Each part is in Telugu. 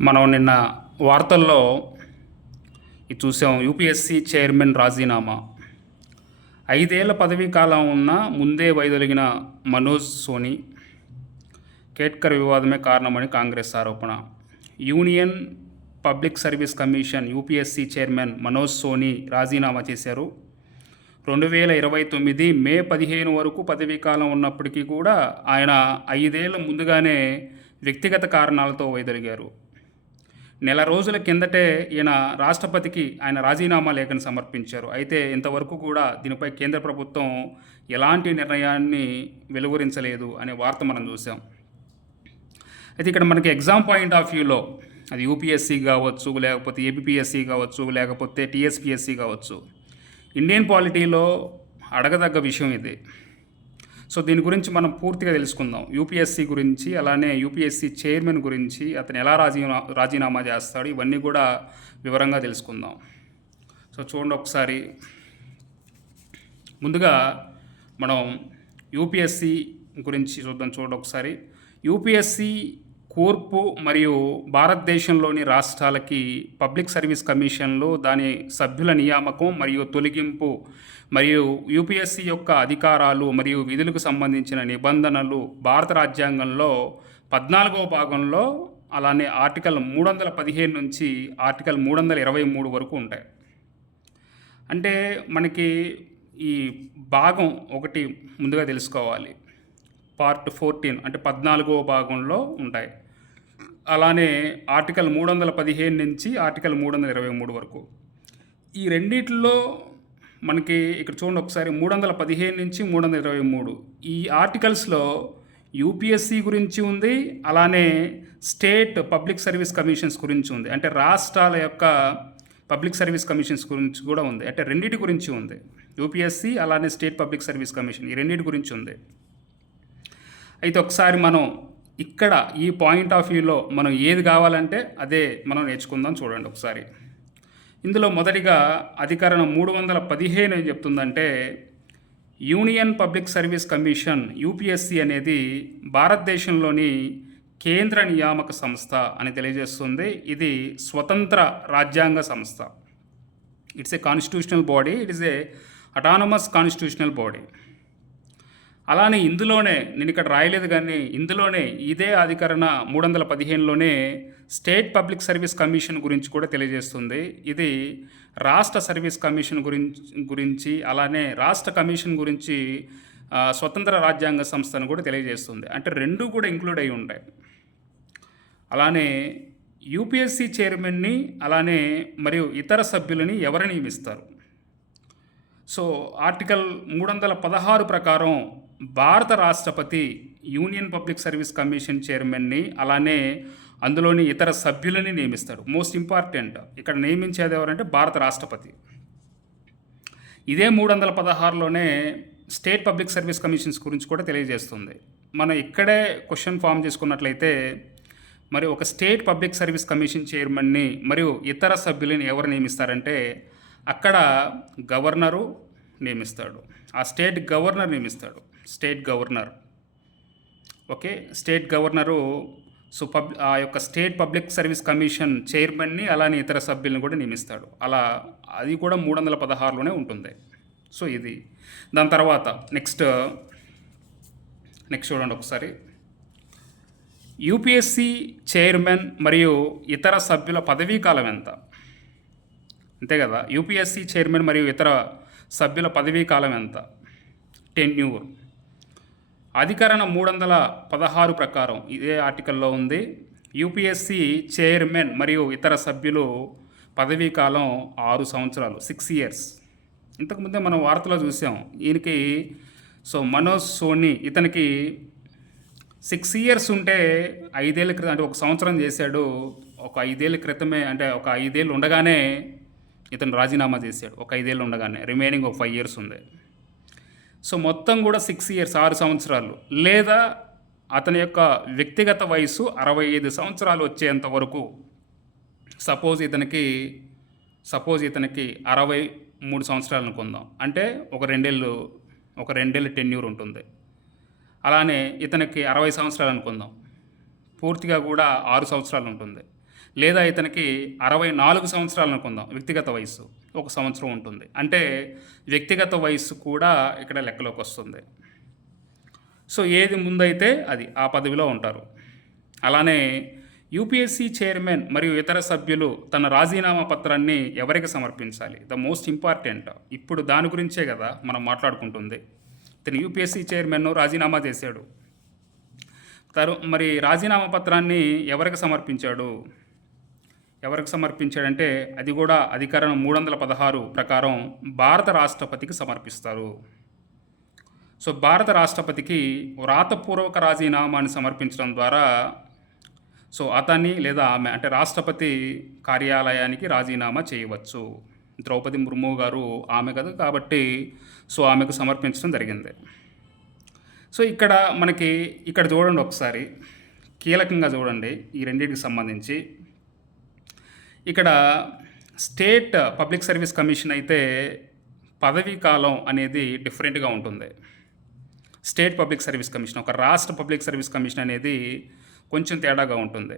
మనం నిన్న వార్తల్లో ఇది చూసాం. యూపీఎస్సీ చైర్మన్ రాజీనామా. ఐదేళ్ళ పదవీ కాలం ఉన్న ముందే వైదొలిగిన మనోజ్ సోని కేట్కర్ వివాదమే కారణమని కాంగ్రెస్ ఆరోపణ. Union public service commission UPSC chairman Manoj Soni రాజీనామా చేశారు. రెండు వేల ఇరవై తొమ్మిది మే పదిహేను వరకు పదవీ కాలం ఉన్నప్పటికీ కూడా ఆయన ఐదేళ్ళ ముందుగానే వ్యక్తిగత కారణాలతో వైదొలిగారు. నెల రోజుల కిందటే ఈయన రాష్ట్రపతికి ఆయన రాజీనామా లేఖను సమర్పించారు. అయితే ఇంతవరకు కూడా దీనిపై కేంద్ర ప్రభుత్వం ఎలాంటి నిర్ణయాన్ని వెలువరించలేదు అనే వార్త మనం చూసాం అయితే ఇక్కడ మనకి ఎగ్జామ్ పాయింట్ ఆఫ్ వ్యూలో అది యూపీఎస్సీ కావచ్చు లేకపోతే ఏపీఎస్సీ కావచ్చు లేకపోతే టీఎస్పీఎస్సీ కావచ్చు. ఇండియన్ పాలిటీలో అడగదగ్గ విషయం ఇది. సో దీని గురించి మనం పూర్తిగా తెలుసుకుందాం. యూపీఎస్సీ గురించి అలానే యూపీఎస్సీ చైర్మన్ గురించి అతను ఎలా రాజీనా రాజీనామా చేస్తాడు ఇవన్నీ కూడా వివరంగా తెలుసుకుందాం. సో చూడండి ఒకసారి. ముందుగా మనం యూపీఎస్సీ గురించి చూద్దాం చూడండి ఒకసారి. యూపీఎస్సీ కూర్పు మరియు భారతదేశంలోని రాష్ట్రాలకి పబ్లిక్ సర్వీస్ కమిషన్లు దాని సభ్యుల నియామకం మరియు తొలగింపు మరియు యూపీఎస్సీ యొక్క అధికారాలు మరియు విధులకు సంబంధించిన నిబంధనలు భారత రాజ్యాంగంలో పద్నాలుగవ భాగంలో అలానే ఆర్టికల్ మూడు వందల పదిహేను నుంచి ఆర్టికల్ మూడు వందల ఇరవై మూడు వరకు ఉంటాయి. అంటే మనకి ఈ భాగం ఒకటి ముందుగా తెలుసుకోవాలి. పార్ట్ ఫోర్టీన్ అంటే పద్నాలుగో భాగంలో ఉంటాయి. అలానే ఆర్టికల్ మూడు వందల పదిహేను నుంచి ఆర్టికల్ మూడు వందల ఇరవై మూడు వరకు. ఈ రెండిట్లో మనకి ఇక్కడ చూడండి ఒకసారి మూడు వందల పదిహేను నుంచి మూడు వందల ఇరవై మూడు. ఈ ఆర్టికల్స్లో యూపీఎస్సి గురించి ఉంది అలానే స్టేట్ పబ్లిక్ సర్వీస్ కమిషన్స్ గురించి ఉంది. అంటే రాష్ట్రాల యొక్క పబ్లిక్ సర్వీస్ కమిషన్స్ గురించి కూడా ఉంది. అంటే రెండింటి గురించి ఉంది. యూపీఎస్సి అలానే స్టేట్ పబ్లిక్ సర్వీస్ కమిషన్ ఈ రెండింటి గురించి ఉంది. అయితే ఒకసారి మనం ఇక్కడ ఈ పాయింట్ ఆఫ్ వ్యూలో మనం ఏది కావాలంటే అదే మనం నేర్చుకుందాం చూడండి ఒకసారి. ఇందులో మొదటిగా అధికరణం మూడు వందల పదిహేను ఏం చెప్తుందంటే union public service commission UPSC అనేది భారతదేశంలోని కేంద్ర నియామక సంస్థ అని తెలియజేస్తుంది. ఇది స్వతంత్ర రాజ్యాంగ సంస్థ. It's a constitutional body it is a autonomous constitutional body అలానే ఇందులోనే నేను ఇక్కడ రాయలేదు కానీ ఇందులోనే ఇదే అధికరణ మూడు వందల పదిహేనులోనే స్టేట్ పబ్లిక్ సర్వీస్ కమిషన్ గురించి కూడా తెలియజేస్తుంది. ఇది రాష్ట్ర సర్వీస్ కమిషన్ గురించి గురించి అలానే రాష్ట్ర కమిషన్ గురించి స్వతంత్ర రాజ్యాంగ సంస్థను కూడా తెలియజేస్తుంది. అంటే రెండు కూడా ఇంక్లూడ్ అయి ఉంటాయి అలానే యూపీఎస్సీ చైర్మన్ని అలానే మరియు ఇతర సభ్యులని ఎవరు నియమిస్తారు? సో ఆర్టికల్ మూడు వందల పదహారు ప్రకారం భారత రాష్ట్రపతి యూనియన్ పబ్లిక్ సర్వీస్ కమిషన్ చైర్మన్ని అలానే అందులోని ఇతర సభ్యులని నియమిస్తాడు. మోస్ట్ ఇంపార్టెంట్ ఇక్కడ నియమించేది ఎవరంటే భారత రాష్ట్రపతి. ఇదే మూడు వందల పదహారులోనే స్టేట్ పబ్లిక్ సర్వీస్ కమిషన్స్ గురించి కూడా తెలియజేస్తుంది. మనం ఇక్కడే క్వశ్చన్ ఫామ్ చేసుకున్నట్లయితే మరి ఒక స్టేట్ పబ్లిక్ సర్వీస్ కమిషన్ చైర్మన్ని మరియు ఇతర సభ్యులని ఎవరు నియమిస్తారంటే అక్కడ గవర్నరు నియమిస్తాడు. ఆ state governor నియమిస్తాడు. State governor. Okay? State governor so pub ఆ యొక్క స్టేట్ పబ్లిక్ సర్వీస్ కమిషన్ చైర్మన్ని అలానే ఇతర సభ్యులను కూడా నియమిస్తాడు. అలా అది కూడా మూడు వందల పదహారులోనే ఉంటుంది. సో ఇది. దాని తర్వాత నెక్స్ట్ నెక్స్ట్ చూడండి ఒకసారి. యూపీఎస్సి చైర్మన్ మరియు ఇతర సభ్యుల పదవీ కాలం ఎంత? అంతే కదా? యూపీఎస్సి చైర్మన్ మరియు ఇతర సభ్యుల పదవీ కాలం ఎంత? టెన్యూర్. అధికరణ మూడు వందల పదహారు ప్రకారం ఇదే ఆర్టికల్లో ఉంది. యూపీఎస్సి చైర్మన్ మరియు ఇతర సభ్యులు పదవీ కాలం ఆరు సంవత్సరాలు సిక్స్ ఇయర్స్. ఇంతకుముందే మనం వార్తలో చూసాం ఈయనకి సో మనోజ్ సోని ఇతనికి సిక్స్ ఇయర్స్ ఉంటే ఐదేళ్ళ క్రితం అంటే ఒక సంవత్సరం చేశాడు ఒక ఐదేళ్ళ క్రితమే అంటే ఒక ఐదేళ్ళు ఉండగానే ఇతను రాజీనామా చేశాడు ఒక ఐదేళ్ళు ఉండగానే రిమైనింగ్ ఒక ఫైవ్ ఇయర్స్ ఉంది. సో మొత్తం కూడా సిక్స్ ఇయర్స్ ఆరు సంవత్సరాలు. లేదా అతని యొక్క వ్యక్తిగత వయసు అరవై ఐదు సంవత్సరాలు వచ్చేంత వరకు. సపోజ్ ఇతనికి సపోజ్ ఇతనికి అరవై మూడు సంవత్సరాలు అనుకుందాం అంటే ఒక రెండేళ్ళు ఒక రెండేళ్ళు టెన్యూర్ ఉంటుంది. అలానే ఇతనికి అరవై సంవత్సరాలు అనుకుందాం పూర్తిగా కూడా ఆరు సంవత్సరాలు ఉంటుంది. లేదా ఇతనికి అరవై నాలుగు సంవత్సరాలు అనుకుందాం వ్యక్తిగత వయస్సు ఒక సంవత్సరం ఉంటుంది. అంటే వ్యక్తిగత వయస్సు కూడా ఇక్కడ లెక్కలోకి వస్తుంది. సో ఏది ముందైతే అది ఆ పదవిలో ఉంటారు. అలానే యూపీఎస్సీ చైర్మన్ మరియు ఇతర సభ్యులు తన రాజీనామా పత్రాన్ని ఎవరికి సమర్పించాలి? The most important. ఇప్పుడు దాని గురించే కదా మనం మాట్లాడుకుంటుంది. ఇతను యూపీఎస్సీ చైర్మన్ను రాజీనామా చేశాడు. తరు మరి రాజీనామా పత్రాన్ని ఎవరికి సమర్పించాడు? ఎవరికి సమర్పించాడంటే అది కూడా అధికరణం మూడు వందల పదహారు ప్రకారం భారత రాష్ట్రపతికి సమర్పిస్తారు. సో భారత రాష్ట్రపతికి వ్రాతపూర్వక రాజీనామాని సమర్పించడం ద్వారా సో అతన్ని లేదా ఆమె అంటే రాష్ట్రపతి కార్యాలయానికి రాజీనామా చేయవచ్చు. ద్రౌపది ముర్ము గారు ఆమె కదా కాబట్టి సో ఆమెకు సమర్పించడం జరిగింది. సో ఇక్కడ మనకి ఇక్కడ చూడండి ఒకసారి. కీలకంగా చూడండి ఈ రెండింటికి సంబంధించి. ఇక్కడ స్టేట్ పబ్లిక్ సర్వీస్ కమిషన్ అయితే పదవీ కాలం అనేది డిఫరెంట్గా ఉంటుంది. స్టేట్ పబ్లిక్ సర్వీస్ కమిషన్ ఒక రాష్ట్ర పబ్లిక్ సర్వీస్ కమిషన్ అనేది కొంచెం తేడాగా ఉంటుంది.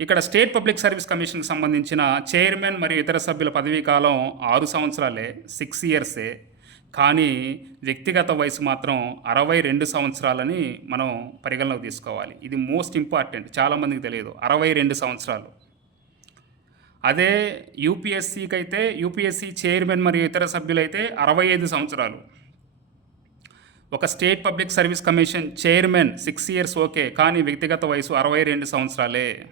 ఇక్కడ స్టేట్ పబ్లిక్ సర్వీస్ కమిషన్కి సంబంధించిన చైర్మన్ మరియు ఇతర సభ్యుల పదవీ కాలం ఆరు సంవత్సరాలే సిక్స్ ఇయర్సే. కానీ వ్యక్తిగత వయసు మాత్రం అరవై రెండు సంవత్సరాలని మనం పరిగణలోకి తీసుకోవాలి. ఇది మోస్ట్ ఇంపార్టెంట్ చాలామందికి తెలియదు. అరవై రెండు సంవత్సరాలు. అదే యూపీఎస్సీకి అయితే యూపీఎస్సీ చైర్మన్ మరియు ఇతర సభ్యులైతే అరవై ఐదు సంవత్సరాలు. ఒక state public service commission chairman six years okay కానీ వ్యక్తిగత వయసు అరవై రెండు సంవత్సరాలే.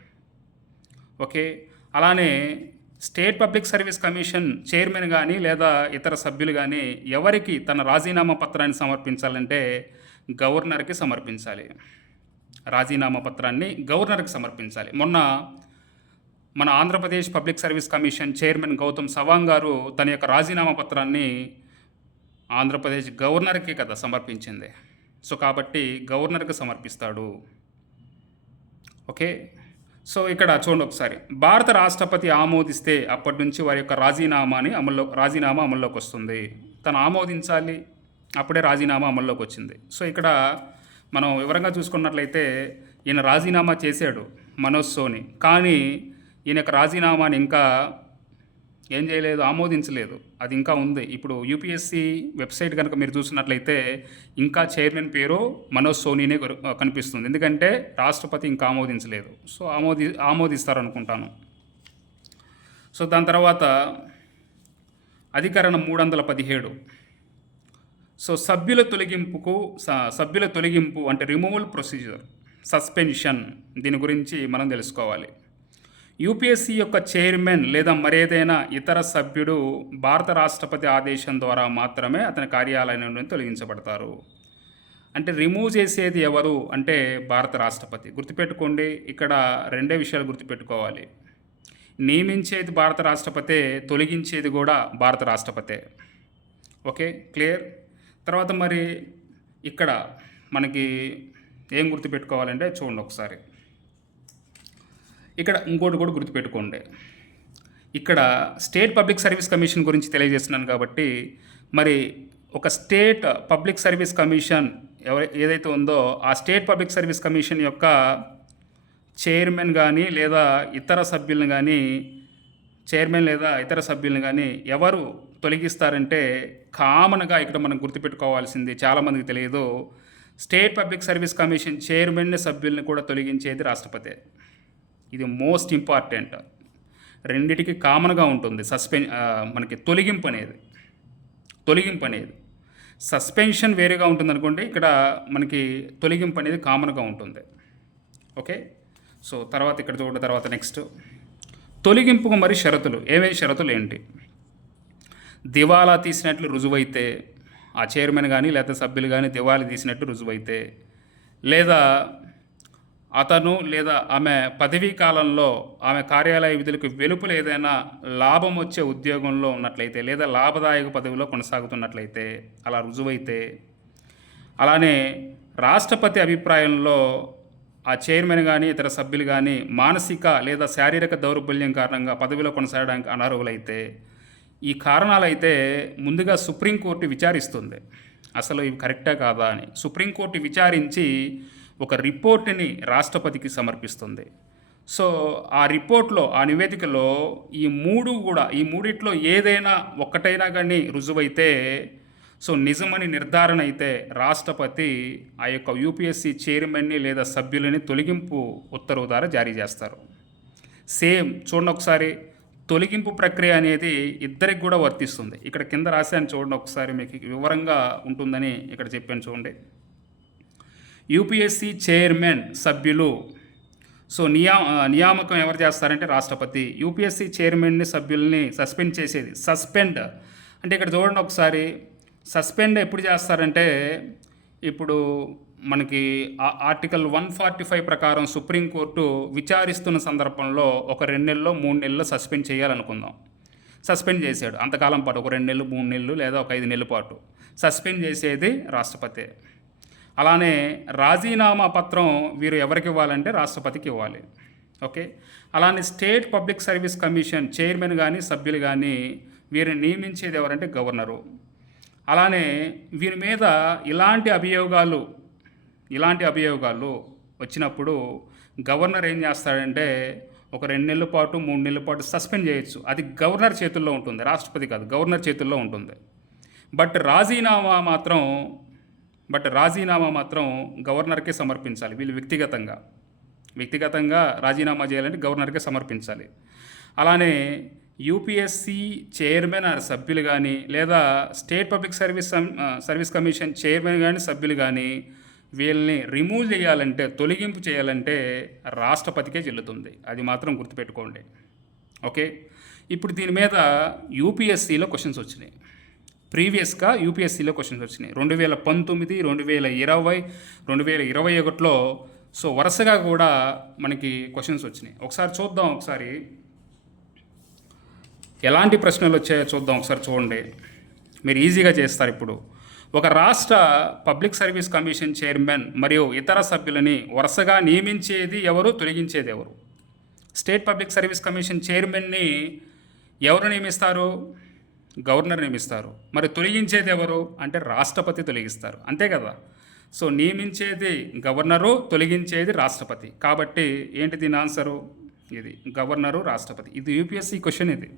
ఓకే? అలానే state public service commission chairman కానీ లేదా ఇతర సభ్యులు కానీ ఎవరికి తన రాజీనామా పత్రాన్ని సమర్పించాలంటే గవర్నర్కి సమర్పించాలి. రాజీనామా పత్రాన్ని గవర్నర్కి సమర్పించాలి. మొన్న మన Andhra Pradesh public service commission chairman Gautam Sawang గారు తన యొక్క రాజీనామా పత్రాన్ని ఆంధ్రప్రదేశ్ గవర్నర్కి కదా సమర్పించింది. సో కాబట్టి గవర్నర్కి సమర్పిస్తాడు. ఓకే? సో ఇక్కడ చూడండి ఒకసారి. భారత రాష్ట్రపతి ఆమోదిస్తే అప్పటి నుంచి వారి యొక్క రాజీనామాని అమల్లో రాజీనామా అమల్లోకి వస్తుంది. తను ఆమోదించాలి అప్పుడే రాజీనామా అమల్లోకి వచ్చింది. సో ఇక్కడ మనం వివరంగా చూసుకున్నట్లయితే ఈయన రాజీనామా చేశాడు మనోజ్ సోని. కానీ ఈయన యొక్క రాజీనామాని ఇంకా ఏం చేయలేదు ఆమోదించలేదు. అది ఇంకా ఉంది. ఇప్పుడు యూపీఎస్సీ వెబ్సైట్ కనుక మీరు చూసినట్లయితే ఇంకా చైర్మన్ పేరు మనోజ్ సోనీనే కనిపిస్తుంది. ఎందుకంటే రాష్ట్రపతి ఇంకా ఆమోదించలేదు. సో ఆమోది ఆమోదిస్తారు అనుకుంటాను సో దాని తర్వాత అధికరణం మూడు వందల పదిహేడు. సో సభ్యుల తొలగింపుకు సభ్యుల తొలగింపు అంటే రిమూవల్ ప్రొసీజర్ సస్పెన్షన్ దీని గురించి మనం తెలుసుకోవాలి. యూపీఎస్సీ యొక్క చైర్మన్ లేదా మరేదైనా ఇతర సభ్యుడు భారత రాష్ట్రపతి ఆదేశం ద్వారా మాత్రమే అతని కార్యాలయం నుండి తొలగించబడతారు. అంటే రిమూవ్ చేసేది ఎవరు అంటే భారత రాష్ట్రపతి. గుర్తుపెట్టుకోండి ఇక్కడ రెండే విషయాలు గుర్తుపెట్టుకోవాలి. నియమించేది భారత రాష్ట్రపతే తొలగించేది కూడా భారత రాష్ట్రపతే. Okay clear? తర్వాత మరి ఇక్కడ మనకి ఏం గుర్తుపెట్టుకోవాలంటే చూడండి ఒకసారి. ఇక్కడ ఇంకోటి కూడా గుర్తుపెట్టుకోండి. ఇక్కడ స్టేట్ పబ్లిక్ సర్వీస్ కమిషన్ గురించి తెలియజేస్తున్నాను కాబట్టి మరి ఒక స్టేట్ పబ్లిక్ సర్వీస్ కమిషన్ ఎవరి ఏదైతే ఉందో ఆ స్టేట్ పబ్లిక్ సర్వీస్ కమిషన్ యొక్క చైర్మన్ కానీ లేదా ఇతర సభ్యులను కానీ చైర్మన్ లేదా ఇతర సభ్యులను కానీ ఎవరు తొలగిస్తారంటే కామన్గా ఇక్కడ మనం గుర్తుపెట్టుకోవాల్సింది చాలామందికి తెలియదు. State public service commission chairman సభ్యుల్ని కూడా తొలగించేది రాష్ట్రపతి. ఇది మోస్ట్ ఇంపార్టెంట్. రెండిటికి కామన్గా ఉంటుంది సస్పెన్ మనకి తొలగింపు అనేది. తొలగింపు అనేది. సస్పెన్షన్ వేరేగా ఉంటుంది అనుకోండి ఇక్కడ మనకి తొలగింపు అనేది కామన్గా ఉంటుంది. ఓకే? సో తర్వాత ఇక్కడ చూడండి తర్వాత నెక్స్ట్. తొలగింపుకు మరి షరతులు. ఏమేమి షరతులు ఏంటి? దివాలా తీసినట్లు రుజువైతే ఆ చైర్మన్ కానీ లేదా సభ్యులు కానీ దివాలా తీసినట్లు రుజువైతే లేదా అతను లేదా ఆమె పదవీ కాలంలో ఆమె కార్యాలయ విధులకు వెలుపల ఏదైనా లాభం వచ్చే ఉద్యోగంలో ఉన్నట్లయితే లేదా లాభదాయక పదవిలో కొనసాగుతున్నట్లయితే అలా రుజువైతే అలానే రాష్ట్రపతి అభిప్రాయంలో ఆ చైర్మన్ కానీ ఇతర సభ్యులు కానీ మానసిక లేదా శారీరక దౌర్బల్యం కారణంగా పదవిలో కొనసాగడానికి అనర్హులైతే ఈ కారణాలైతే ముందుగా సుప్రీంకోర్టు విచారిస్తుంది. అసలు ఇవి కరెక్టా కాదా అని. సుప్రీంకోర్టు విచారించి ఒక రిపోర్టుని రాష్ట్రపతికి సమర్పిస్తుంది. సో ఆ రిపోర్ట్లో ఆ నివేదికలో ఈ మూడు కూడా ఈ మూడిట్లో ఏదైనా ఒక్కటైనా కానీ రుజువైతే సో నిజమని నిర్ధారణ అయితే రాష్ట్రపతి ఆ యొక్క యూపీఎస్సీ చైర్మన్ని లేదా సభ్యులని తొలగింపు ఉత్తర్వు ద్వారా జారీ చేస్తారు. సేమ్ చూడండి ఒకసారి తొలగింపు ప్రక్రియ అనేది ఇద్దరికి కూడా వర్తిస్తుంది. ఇక్కడ కింద రాశాను చూడండి ఒకసారి మీకు వివరంగా ఉంటుందని ఇక్కడ చెప్పాను చూడండి. యూపీఎస్సీ చైర్మన్ సభ్యులు. సో నియా నియామకం ఎవరు చేస్తారంటే రాష్ట్రపతి. యూపీఎస్సీ చైర్మన్ని సభ్యుల్ని సస్పెండ్ చేసేది. సస్పెండ్. అంటే ఇక్కడ చూడండి ఒకసారి. సస్పెండ్ ఎప్పుడు చేస్తారంటే ఇప్పుడు మనకి ఆర్టికల్ వన్ ఫార్టీ ఫైవ్ ప్రకారం సుప్రీంకోర్టు విచారిస్తున్న సందర్భంలో ఒక రెండు నెలల్లో మూడు నెలల్లో సస్పెండ్ చేయాలనుకుందాం. సస్పెండ్ చేశాడు. అంతకాలం పాటు ఒక రెండు నెలలు మూడు నెలలు లేదా ఒక ఐదు నెలల పాటు. సస్పెండ్ చేసేది రాష్ట్రపతి. అలానే రాజీనామా పత్రం వీరు ఎవరికి ఇవ్వాలంటే రాష్ట్రపతికి ఇవ్వాలి. ఓకే? అలానే state public service commission chairman కానీ సభ్యులు కానీ వీరిని నియమించేది ఎవరంటే గవర్నరు. అలానే వీరి మీద ఇలాంటి అభియోగాలు ఇలాంటి అభియోగాలు వచ్చినప్పుడు గవర్నర్ ఏం చేస్తాడంటే ఒక రెండు నెలల పాటు మూడు నెలల పాటు సస్పెండ్ చేయొచ్చు. అది గవర్నర్ చేతుల్లో ఉంటుంది. రాష్ట్రపతి కాదు గవర్నర్ చేతుల్లో ఉంటుంది. బట్ రాజీనామా మాత్రం బట్ రాజీనామా మాత్రం గవర్నర్కే సమర్పించాలి వీళ్ళు వ్యక్తిగతంగా. వ్యక్తిగతంగా రాజీనామా చేయాలంటే గవర్నర్కే సమర్పించాలి. అలానే యూపీఎస్సీ చైర్మన్ ఆర్ సభ్యులు కానీ లేదా state public service service commission chairman కానీ సభ్యులు కానీ వీళ్ళని రిమూవ్ చేయాలంటే తొలగింపు చేయాలంటే రాష్ట్రపతికే చెల్లుతుంది. అది మాత్రం గుర్తుపెట్టుకోండి. ఓకే? ఇప్పుడు దీని మీద యూపీఎస్సీలో క్వశ్చన్స్ వచ్చినాయి. ప్రీవియస్గా యూపీఎస్సీలో క్వశ్చన్స్ వచ్చినాయి. రెండు వేల పంతొమ్మిది రెండు వేల ఇరవై రెండు వేల ఇరవై ఒకటిలో సో వరుసగా కూడా మనకి క్వశ్చన్స్ వచ్చినాయి. ఒకసారి చూద్దాం ఒకసారి. ఎలాంటి ప్రశ్నలు వచ్చాయో చూద్దాం ఒకసారి చూడండి. మీరు ఈజీగా చేస్తారు ఇప్పుడు. ఒక రాష్ట్ర పబ్లిక్ సర్వీస్ కమిషన్ చైర్మన్ మరియు ఇతర సభ్యులని వరుసగా నియమించేది ఎవరు? తొలగించేది ఎవరు? స్టేట్ పబ్లిక్ సర్వీస్ కమిషన్ చైర్మన్ని ఎవరు నియమిస్తారు? గవర్నర్ నియమిస్తారు. మరి తొలగించేది ఎవరు? అంటే రాష్ట్రపతి తొలగిస్తారు. అంతే కదా? సో నియమించేది గవర్నరు తొలగించేది రాష్ట్రపతి. కాబట్టి ఏంటి దీని ఆన్సరు? ఇది గవర్నరు రాష్ట్రపతి. ఇది యూపీఎస్సీ క్వశ్చన్ ఇది.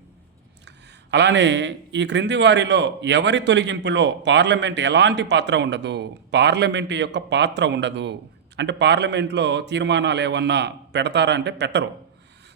అలానే ఈ క్రింది వారిలో ఎవరి తొలగింపులో పార్లమెంట్ ఎలాంటి పాత్ర ఉండదు? పార్లమెంట్ యొక్క పాత్ర ఉండదు. అంటే పార్లమెంట్లో తీర్మానాలు ఏమన్నా పెడతారా అంటే పెట్టరు.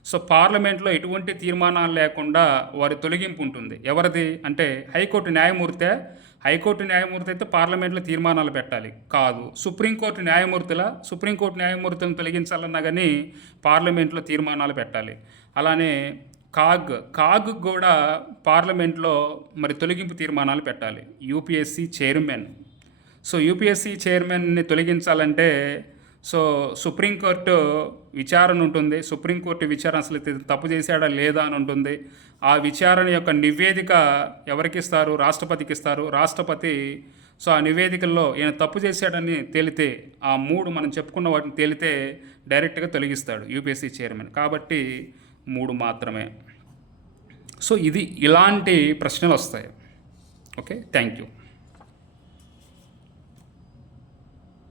సో పార్లమెంట్లో ఎటువంటి తీర్మానాలు లేకుండా వారి తొలగింపు ఉంటుంది. ఎవరిది? అంటే హైకోర్టు న్యాయమూర్తే హైకోర్టు న్యాయమూర్తి అయితే పార్లమెంట్లో తీర్మానాలు పెట్టాలి. కాదు సుప్రీంకోర్టు న్యాయమూర్తుల సుప్రీంకోర్టు న్యాయమూర్తులను తొలగించాలన్నా కానీ పార్లమెంట్లో తీర్మానాలు పెట్టాలి. అలానే కాగ్ కాగ్ కూడా పార్లమెంట్లో మరి తొలగింపు తీర్మానాలు పెట్టాలి. UPSC chairman. సో యూపీఎస్సీ చైర్మన్ని తొలగించాలంటే సో సుప్రీంకోర్టు విచారణ ఉంటుంది. సుప్రీంకోర్టు విచారణ అసలు తప్పు చేశాడా లేదా అని ఉంటుంది. ఆ విచారణ యొక్క నివేదిక ఎవరికి ఇస్తారు? రాష్ట్రపతికి ఇస్తారు. రాష్ట్రపతి సో ఆ నివేదికల్లో ఈయన తప్పు చేశాడని తేలితే ఆ మూడు మనం చెప్పుకున్న వాటిని తేలితే డైరెక్ట్గా తొలగిస్తాడు యూపీఎస్సీ చైర్మన్. కాబట్టి మూడు మాత్రమే. సో ఇది ఇలాంటి ప్రశ్నలు వస్తాయి. ఓకే? Thank you.